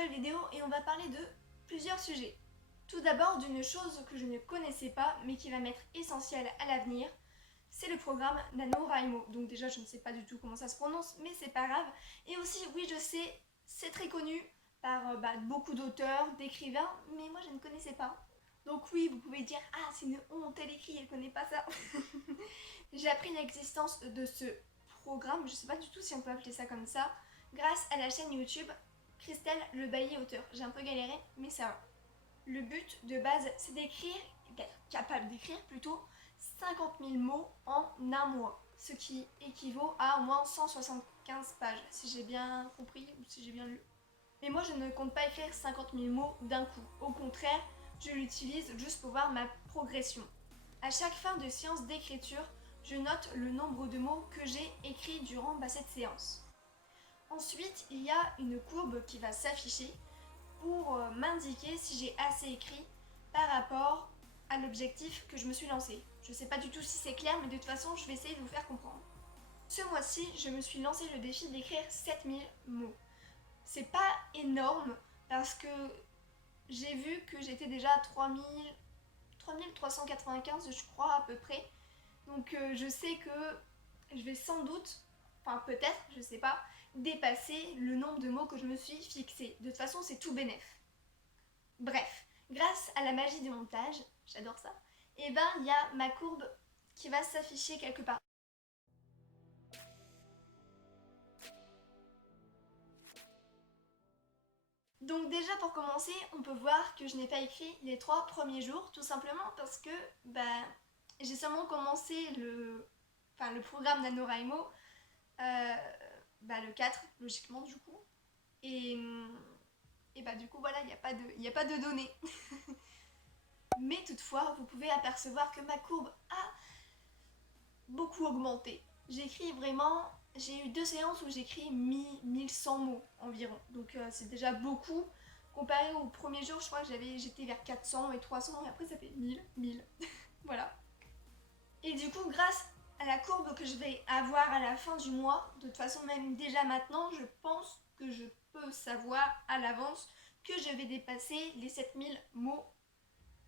nouvelle vidéo et on va parler de plusieurs sujets. Tout d'abord d'une chose que je ne connaissais pas mais qui va m'être essentielle à l'avenir, c'est le programme NaNoWriMo. Donc déjà je ne sais pas du tout comment ça se prononce mais c'est pas grave. Et aussi oui je sais, c'est très connu par beaucoup d'auteurs, d'écrivains, mais moi je ne connaissais pas. Donc oui, vous pouvez dire « Ah, c'est une honte, elle écrit, elle connaît pas ça !» J'ai appris l'existence de ce programme, je sais pas du tout si on peut appeler ça comme ça, grâce à la chaîne YouTube Christelle Le Bailly Auteur. J'ai un peu galéré, mais ça va. Le but de base, c'est d'écrire, d'être capable d'écrire plutôt 50 000 mots en un mois, ce qui équivaut à au moins 175 pages, si j'ai bien compris ou si j'ai bien lu. Mais moi, je ne compte pas écrire 50 000 mots d'un coup. Au contraire, je l'utilise juste pour voir ma progression. À chaque fin de séance d'écriture, je note le nombre de mots que j'ai écrits durant cette séance. Ensuite, il y a une courbe qui va s'afficher pour m'indiquer si j'ai assez écrit par rapport à l'objectif que je me suis lancé. Je ne sais pas du tout si c'est clair, mais de toute façon, je vais essayer de vous faire comprendre. Ce mois-ci, je me suis lancé le défi d'écrire 7000 mots. C'est pas énorme parce que j'ai vu que j'étais déjà à 3395 je crois à peu près. Donc je sais que je vais sans doute, enfin peut-être, je sais pas, dépasser le nombre de mots que je me suis fixé. De toute façon c'est tout bénef. Bref, grâce à la magie du montage, j'adore ça, et ben il y a ma courbe qui va s'afficher quelque part. Donc déjà pour commencer, on peut voir que je n'ai pas écrit les 3 premiers jours, tout simplement parce que j'ai seulement commencé le programme NaNoWriMo le 4, logiquement du coup. Et du coup voilà, il n'y a pas de données. Mais toutefois, vous pouvez apercevoir que ma courbe a beaucoup augmenté. J'écris vraiment, j'ai eu 2 séances où j'écris 1100 mots environ. Donc c'est déjà beaucoup. Comparé au premier jour, je crois que j'étais vers 400 et 300 et après ça fait 1000. Voilà. Et du coup, grâce à la courbe que je vais avoir à la fin du mois, de toute façon même déjà maintenant, je pense que je peux savoir à l'avance que je vais dépasser les 7000 mots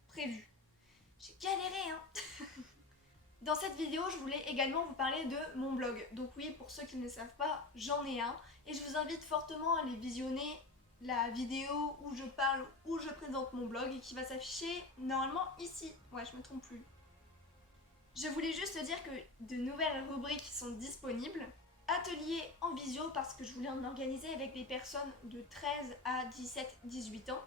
prévus. J'ai galéré hein. Dans cette vidéo, je voulais également vous parler de mon blog. Donc oui, pour ceux qui ne le savent pas, j'en ai un. Et je vous invite fortement à aller visionner la vidéo où je parle, où je présente mon blog et qui va s'afficher normalement ici. Ouais, je me trompe plus. Je voulais juste dire que de nouvelles rubriques sont disponibles. Atelier en visio parce que je voulais en organiser avec des personnes de 13 à 17-18 ans.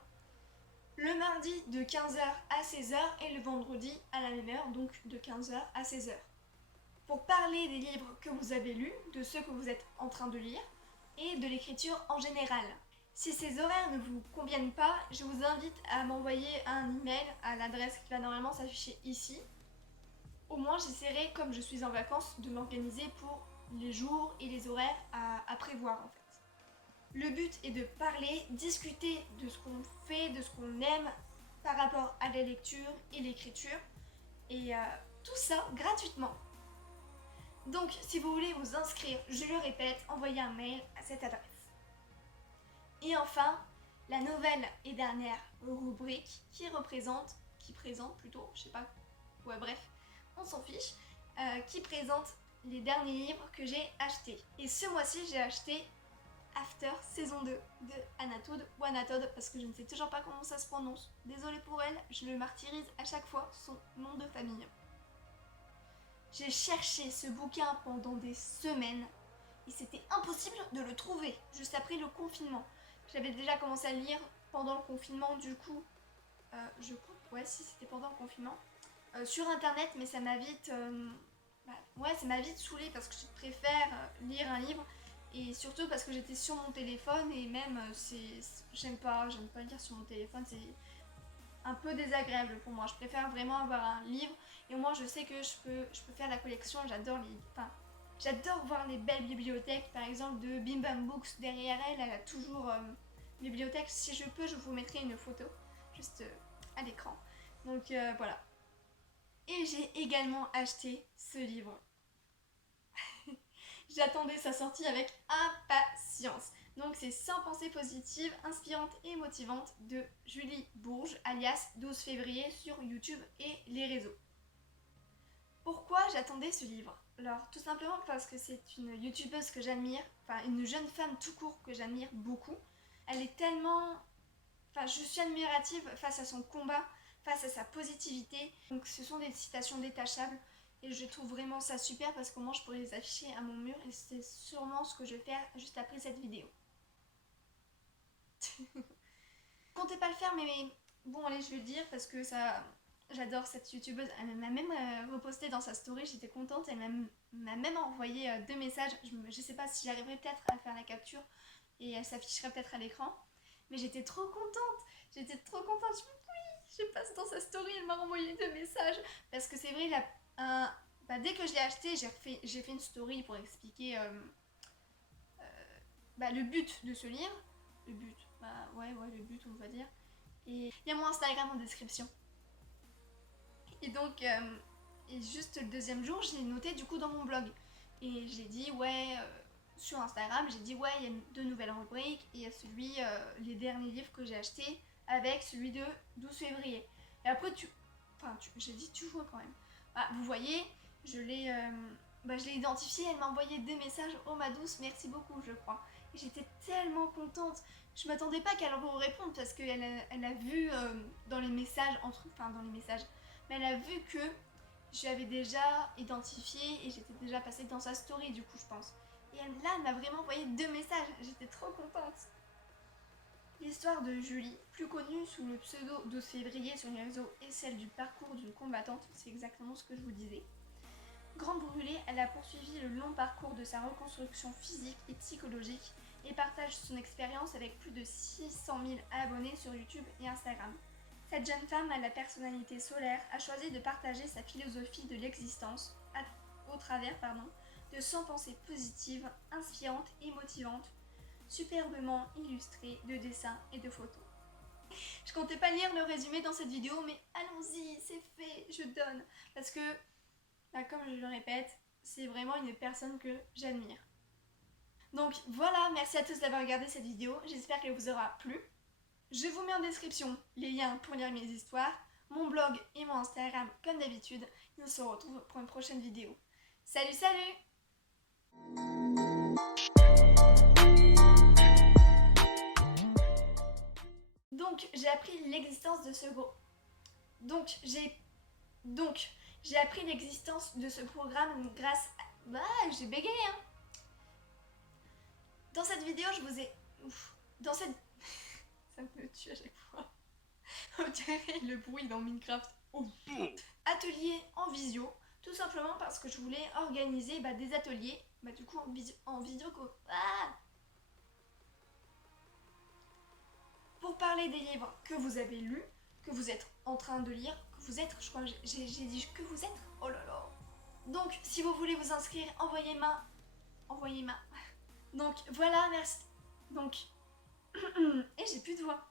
Le mardi de 15h à 16h et le vendredi à la même heure, donc de 15h à 16h. Pour parler des livres que vous avez lus, de ceux que vous êtes en train de lire et de l'écriture en général. Si ces horaires ne vous conviennent pas, je vous invite à m'envoyer un email à l'adresse qui va normalement s'afficher ici. Au moins j'essaierai, comme je suis en vacances, de m'organiser pour les jours et les horaires à prévoir en fait. Le but est de parler, discuter de ce qu'on fait, de ce qu'on aime par rapport à la lecture et l'écriture. Et tout ça gratuitement. Donc si vous voulez vous inscrire, je le répète, envoyez un mail à cette adresse. Et enfin, la nouvelle et dernière rubrique qui présente plutôt, je sais pas, ouais bref, on s'en fiche, qui présente les derniers livres que j'ai achetés. Et ce mois-ci, j'ai acheté After saison 2 de Anatode ou Anatode parce que je ne sais toujours pas comment ça se prononce. Désolée pour elle, je le martyrise à chaque fois son nom de famille. J'ai cherché ce bouquin pendant des semaines et c'était impossible de le trouver juste après le confinement. J'avais déjà commencé à le lire pendant le confinement du coup, je crois, ouais si c'était pendant le confinement, sur internet mais ça m'a vite, ça m'a vite saoulée parce que je préfère lire un livre. Et surtout parce que j'étais sur mon téléphone et même j'aime pas lire sur mon téléphone, c'est un peu désagréable pour moi. Je préfère vraiment avoir un livre et au moins je sais que je peux faire la collection. J'adore voir les belles bibliothèques, par exemple de Bim Bam Books. Derrière elle, elle a toujours bibliothèque. Si je peux, je vous mettrai une photo juste à l'écran. Donc voilà. Et j'ai également acheté ce livre. J'attendais sa sortie avec impatience. Donc c'est 100 pensées positives, inspirantes et motivantes de Julie Bourges, alias 12 février sur YouTube et les réseaux. Pourquoi j'attendais ce livre? Alors tout simplement parce que c'est une youtubeuse que j'admire, enfin une jeune femme tout court que j'admire beaucoup. Elle est tellement... Enfin je suis admirative face à son combat, face à sa positivité. Donc ce sont des citations détachables et je trouve vraiment ça super parce qu'au moins je pourrais les afficher à mon mur et c'est sûrement ce que je vais faire juste après cette vidéo. Comptez pas le faire mais bon allez je vais le dire parce que ça... J'adore cette youtubeuse, elle m'a même reposté dans sa story, j'étais contente, elle m'a même envoyé 2 messages, je sais pas si j'arriverai peut-être à faire la capture et elle s'afficherait peut-être à l'écran, mais j'étais trop contente, je me dis oui, je passe dans sa story, elle m'a envoyé 2 messages, parce que c'est vrai, dès que je l'ai acheté, j'ai fait une story pour expliquer le but de ce livre, le but, le but on va dire, et il y a mon Instagram en description. Et donc, et juste le deuxième jour, je l'ai noté du coup dans mon blog. Et j'ai dit, sur Instagram, j'ai dit, il y a 2 nouvelles rubriques. Et il y a les derniers livres que j'ai achetés avec celui de 12 février. Et après, j'ai dit, tu vois quand même. Vous voyez, je l'ai identifié, elle m'a envoyé 2 messages. Oh ma douce, merci beaucoup, je crois. Et j'étais tellement contente. Je m'attendais pas qu'elle me réponde parce qu'elle a vu dans les messages, mais elle a vu que je l'avais déjà identifié et j'étais déjà passée dans sa story du coup je pense. Et elle m'a vraiment envoyé 2 messages, j'étais trop contente. L'histoire de Julie, plus connue sous le pseudo 12 février sur les réseaux, est celle du parcours d'une combattante, c'est exactement ce que je vous disais. Grande brûlée, elle a poursuivi le long parcours de sa reconstruction physique et psychologique et partage son expérience avec plus de 600 000 abonnés sur YouTube et Instagram. Cette jeune femme à la personnalité solaire a choisi de partager sa philosophie de l'existence au travers de 100 pensées positives, inspirantes et motivantes, superbement illustrées de dessins et de photos. Je comptais pas lire le résumé dans cette vidéo, mais allons-y, c'est fait, je donne. Parce que, comme je le répète, c'est vraiment une personne que j'admire. Donc voilà, merci à tous d'avoir regardé cette vidéo, j'espère qu'elle vous aura plu. Je vous mets en description les liens pour lire mes histoires, mon blog et mon Instagram comme d'habitude. On se retrouve pour une prochaine vidéo. Salut, salut! Donc, j'ai appris l'existence de ce j'ai appris l'existence de ce programme grâce à... j'ai bégayé, hein! Dans cette vidéo, je vous ai... Ça me tue à chaque fois. On dirait le bruit dans Minecraft. Atelier en visio, tout simplement parce que je voulais organiser des ateliers, du coup en visio pour parler des livres que vous avez lus, que vous êtes en train de lire, que vous êtes, je crois que j'ai dit que vous êtes, oh là là. Donc si vous voulez vous inscrire, envoyez main. Donc voilà, merci. Donc, et j'ai plus de voix.